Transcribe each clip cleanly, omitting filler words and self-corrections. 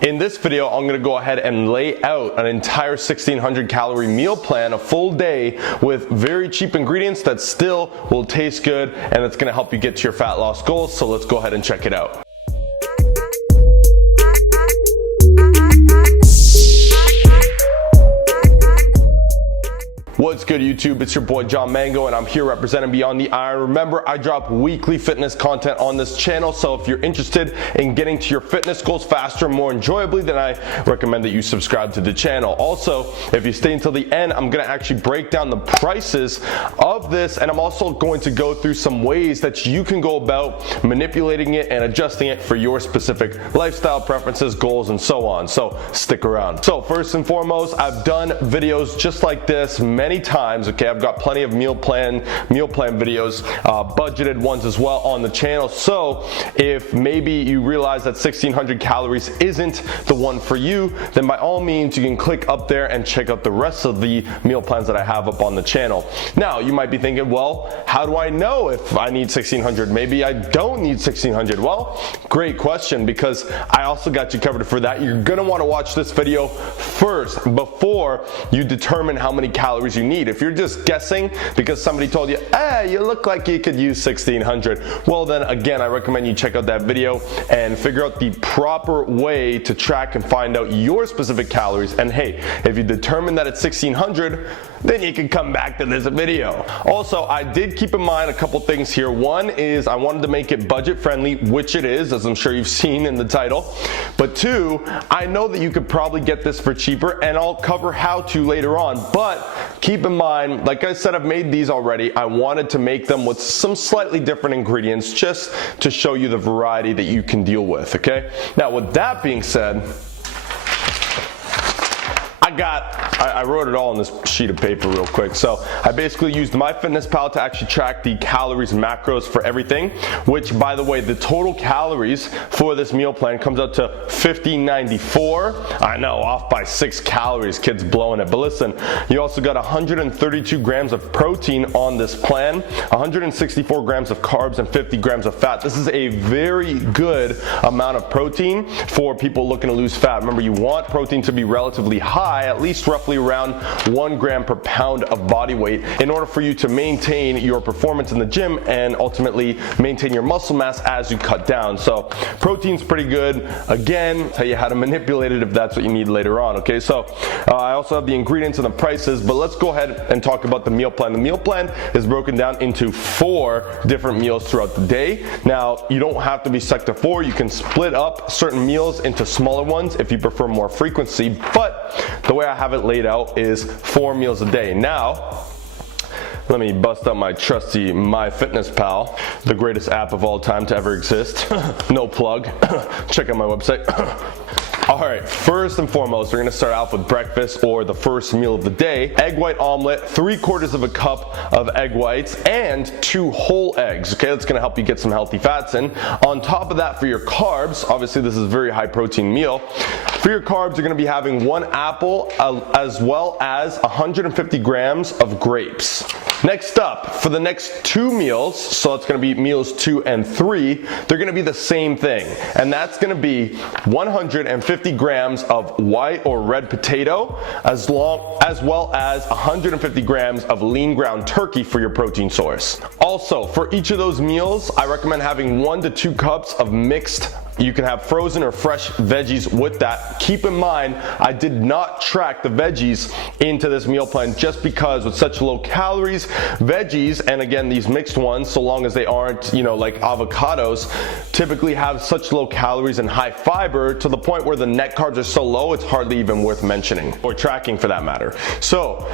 In this video, I'm gonna go ahead and lay out an entire 1600 calorie meal plan, a full day with very cheap ingredients that still will taste good, and it's gonna help you get to your fat loss goals. So let's go ahead and check it out. What's good, YouTube? It's your boy John Mango, and I'm here representing Beyond the Iron. Remember, I drop weekly fitness content on this channel, so if you're interested in getting to your fitness goals faster and more enjoyably, then I recommend that you subscribe to the channel. Also, if you stay until the end, I'm gonna actually break down the prices of this, and I'm also going to go through some ways that you can go about manipulating it and adjusting it for your specific lifestyle preferences, goals, and so on. So stick around. So first and foremost, I've done videos just like this many times. Okay, I've got plenty of meal plan videos, budgeted ones as well on the channel. So if maybe you realize that 1600 calories isn't the one for you, then by all means you can click up there and check out the rest of the meal plans that I have up on the channel. Now you might be thinking, well, how do I know if I need 1600? Maybe I don't need 1600. Well, great question, because I also got you covered for that. You're gonna want to watch this video first before you determine how many calories you need. If you're just guessing because somebody told you, you look like you could use 1600, well then again, I recommend you check out that video and figure out the proper way to track and find out your specific calories. And hey, if you determine that it's 1600, then you can come back to this video. Also, I did keep in mind a couple things here. One is I wanted to make it budget friendly, which it is, as I'm sure you've seen in the title. But two, I know that you could probably get this for cheaper, and I'll cover how to later on. But keep in mind, like I said, I've made these already. I wanted to make them with some slightly different ingredients just to show you the variety that you can deal with, okay? Now, with that being said, I wrote it all on this sheet of paper real quick. So I basically used MyFitnessPal to actually track the calories and macros for everything, which, by the way, the total calories for this meal plan comes out to 1594. I know, off by 6 calories, kids blowing it. But listen, you also got 132 grams of protein on this plan, 164 grams of carbs, and 50 grams of fat. This is a very good amount of protein for people looking to lose fat. Remember, you want protein to be relatively high, at least roughly around 1 gram per pound of body weight, in order for you to maintain your performance in the gym and ultimately maintain your muscle mass as you cut down. So protein's pretty good. Again, tell you how to manipulate it if that's what you need later on. Okay, so I also have the ingredients and the prices, but let's go ahead and talk about the meal plan. The meal plan is broken down into 4 different meals throughout the day. Now, you don't have to be stuck to 4. You can split up certain meals into smaller ones if you prefer more frequency, but the way I have it laid out is 4 meals a day. Now, let me bust out my trusty MyFitnessPal, the greatest app of all time to ever exist. No plug. Check out my website. All right, first and foremost, we're gonna start off with breakfast, or the first meal of the day. Egg white omelet, 3/4 of a cup of egg whites, and 2 whole eggs. Okay, that's gonna help you get some healthy fats in. On top of that, for your carbs, obviously this is a very high protein meal. For your carbs, you're gonna be having 1 apple as well as 150 grams of grapes. Next up, for the next 2 meals, so it's gonna be meals 2 and 3, they're gonna be the same thing. And that's gonna be 150 grams of white or red potato, as well as 150 grams of lean ground turkey for your protein source. Also, for each of those meals, I recommend having 1 to 2 cups of mixed. You can have frozen or fresh veggies with that. Keep in mind, I did not track the veggies into this meal plan just because with such low calories, veggies, and again, these mixed ones, so long as they aren't, like avocados, typically have such low calories and high fiber to the point where the net carbs are so low, it's hardly even worth mentioning or tracking for that matter. So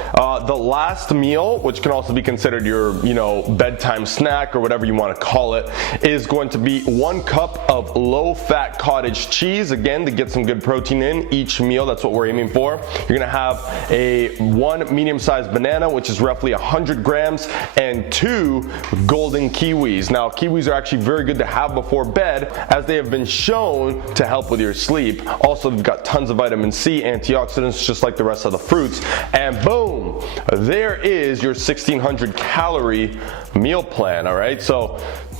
the last meal, which can also be considered your, bedtime snack or whatever you want to call it, is going to be 1 cup of low-fat cottage cheese, again, to get some good protein in each meal. That's what we're aiming for. You're gonna have 1 medium-sized banana, which is roughly 100 grams, and 2 golden kiwis. Now, kiwis are actually very good to have before bed, as they have been shown to help with your sleep. Also, they've got tons of vitamin C, antioxidants, just like the rest of the fruits. And boom, there is your 1600 calorie meal plan. All right, so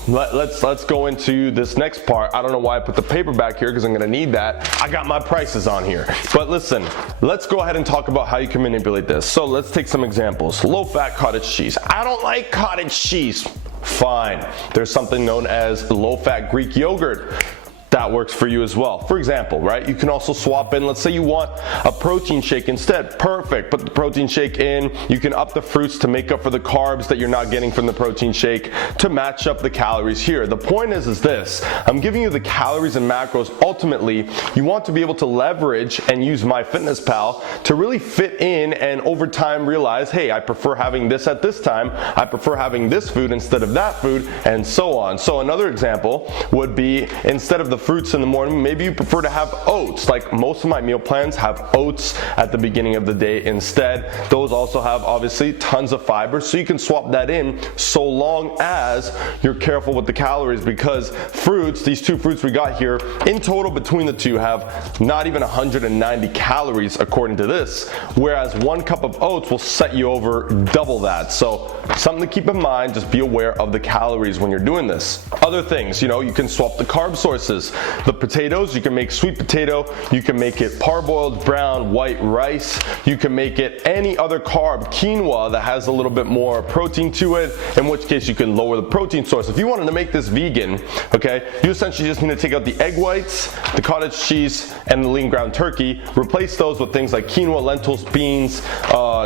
let's go into this next part. I don't know why I put the paper back here because I'm gonna need that. I got my prices on here. But listen, let's go ahead and talk about how you can manipulate this. So let's take some examples. Low-fat cottage cheese. I don't like cottage cheese. Fine. There's something known as low-fat Greek yogurt. That works for you as well. For example, right, you can also swap in, let's say you want a protein shake instead. Perfect, put the protein shake in. You can up the fruits to make up for the carbs that you're not getting from the protein shake to match up the calories here. The point is this, I'm giving you the calories and macros. Ultimately, you want to be able to leverage and use MyFitnessPal to really fit in and over time realize, hey, I prefer having this at this time. I prefer having this food instead of that food, and so on. So another example would be, instead of the fruits in the morning, maybe you prefer to have oats. Like most of my meal plans have oats at the beginning of the day instead. Those also have obviously tons of fiber, so you can swap that in so long as you're careful with the calories, because fruits, these two fruits we got here, in total between the two have not even 190 calories according to this, whereas 1 cup of oats will set you over double that. So something to keep in mind, just be aware of the calories when you're doing this. Other things, you know, you can swap the carb sources. The potatoes, you can make sweet potato, you can make it parboiled, brown, white rice, you can make it any other carb, quinoa that has a little bit more protein to it, in which case you can lower the protein source. If you wanted to make this vegan, okay, you essentially just need to take out the egg whites, the cottage cheese, and the lean ground turkey, replace those with things like quinoa, lentils, beans,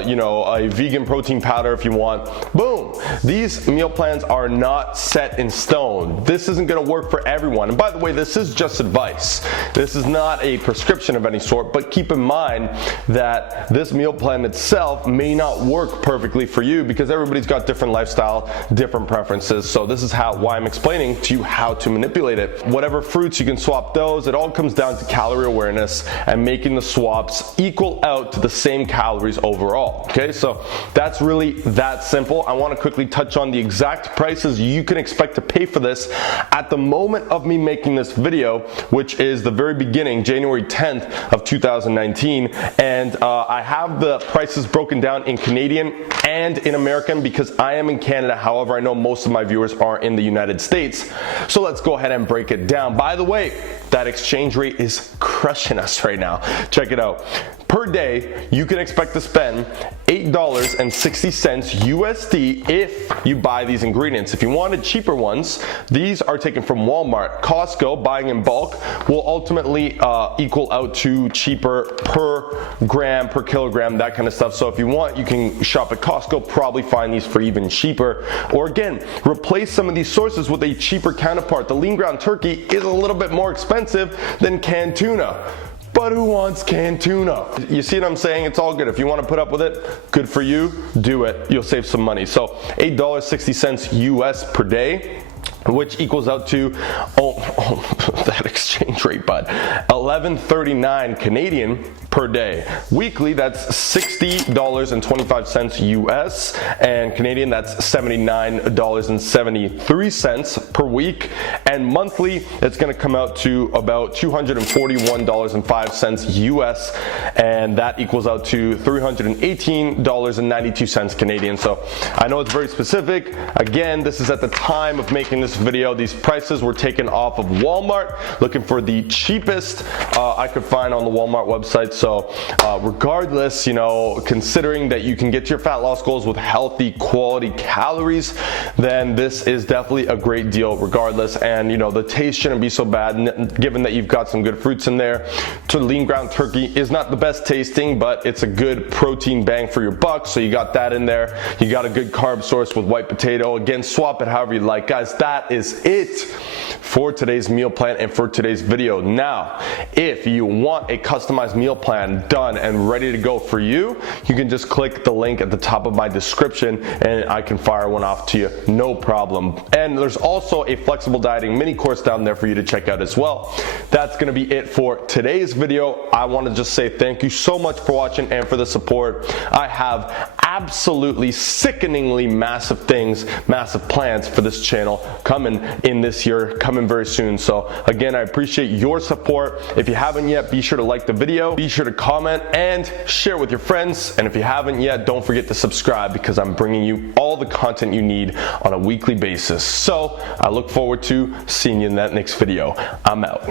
you know, a vegan protein powder if you want. Boom! These meal plans are not set in stone. This isn't gonna work for everyone. And by the way, this is just advice. This is not a prescription of any sort, but keep in mind that this meal plan itself may not work perfectly for you because everybody's got different lifestyle, different preferences. So this is why I'm explaining to you how to manipulate it. Whatever fruits, you can swap those. It all comes down to calorie awareness and making the swaps equal out to the same calories overall. Okay, so that's really that simple. I want to quickly touch on the exact prices you can expect to pay for this at the moment of me making this video, which is the very beginning, January 10th of 2019, and I have the prices broken down in Canadian and in American because I am in Canada. However, I know most of my viewers are in the United States, so let's go ahead and break it down. By the way, that exchange rate is crushing us right now. Check it out. Per day, you can expect to spend $8.60 USD if you buy these ingredients. If you wanted cheaper ones, these are taken from Walmart. Costco, buying in bulk, will ultimately equal out to cheaper per gram, per kilogram, that kind of stuff. So if you want, you can shop at Costco, probably find these for even cheaper. Or again, replace some of these sources with a cheaper counterpart. The lean ground turkey is a little bit more expensive than canned tuna. But who wants canned tuna? You see what I'm saying? It's all good. If you want to put up with it, good for you. Do it. You'll save some money. So $8.60 US per day, which equals out to, that exchange rate, bud, $11.39 Canadian per day. Weekly, that's $60.25 US, and Canadian, that's $79.73 per week. And monthly, it's gonna come out to about $241.05 US, and that equals out to $318.92 Canadian. So I know it's very specific. Again, this is at the time of making this video. These prices were taken off of Walmart, looking for the cheapest I could find on the Walmart website. So regardless, you know, considering that you can get to your fat loss goals with healthy quality calories, then this is definitely a great deal regardless. And you know, the taste shouldn't be so bad given that you've got some good fruits in there. Lean ground turkey is not the best tasting, but it's a good protein bang for your buck. So you got that in there. You got a good carb source with white potato. Again, swap it however you like. Guys, that is it for today's meal plan and for today's video. Now, if you want a customized meal plan done and ready to go for you, you can just click the link at the top of my description and I can fire one off to you, no problem. And there's also a flexible dieting mini course down there for you to check out as well. That's gonna be it for today's video. I wanna just say thank you so much for watching and for the support. I have absolutely sickeningly massive things, massive plans for this channel coming in this year, coming very soon. So again, I appreciate your support. If you haven't yet, be sure to like the video, be sure to comment and share with your friends. And if you haven't yet, don't forget to subscribe, because I'm bringing you all the content you need on a weekly basis. So I look forward to seeing you in that next video. I'm out.